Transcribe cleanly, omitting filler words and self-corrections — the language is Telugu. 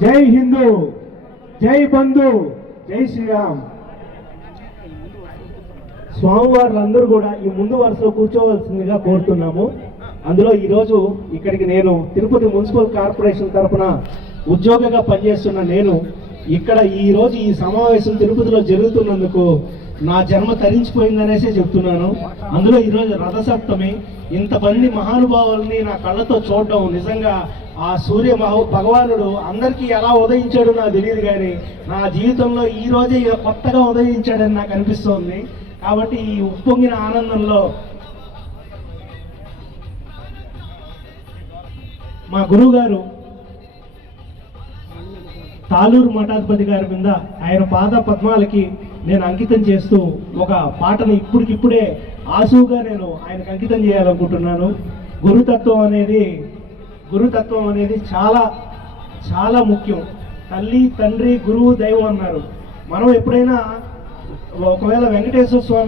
జై హిందూ, జై బంధు, జై శ్రీరామ్. స్వామివారులందరూ కూడా ఈ ముందు వరుసలో కూర్చోవలసిందిగా కోరుతున్నాము. అందులో ఈరోజు ఇక్కడికి నేను తిరుపతి మున్సిపల్ కార్పొరేషన్ తరఫున ఉద్యోగిగా పనిచేస్తున్న నేను ఇక్కడ ఈరోజు ఈ సమావేశం తిరుపతిలో జరుగుతున్నందుకు నా జన్మ తరించిపోయిందనేసే చెప్తున్నాను. అందులో ఈరోజు రథసప్తమి, ఇంతమంది మహానుభావుల్ని నా కళ్ళతో చూడడం నిజంగా ఆ సూర్య భగవానుడు అందరికీ ఎలా ఉదయించాడో నాకు తెలియదు, కానీ నా జీవితంలో ఈ రోజే కొత్తగా ఉదయించాడని నాకు అనిపిస్తోంది. కాబట్టి ఈ ఉప్పొంగిన ఆనందంలో మా గురువు గారు తాలూరు మఠాధిపతి గారి మీద ఆయన పాద పద్మాలకి నేను అంకితం చేస్తూ ఒక పాటను ఇప్పటికిప్పుడే ఆసువుగా నేను ఆయనకు అంకితం చేయాలనుకుంటున్నాను. గురుతత్వం అనేది చాలా చాలా ముఖ్యం. తల్లి, తండ్రి, గురువు, దైవం అన్నారు. మనం ఎప్పుడైనా ఒకవేళ వెంకటేశ్వర స్వామి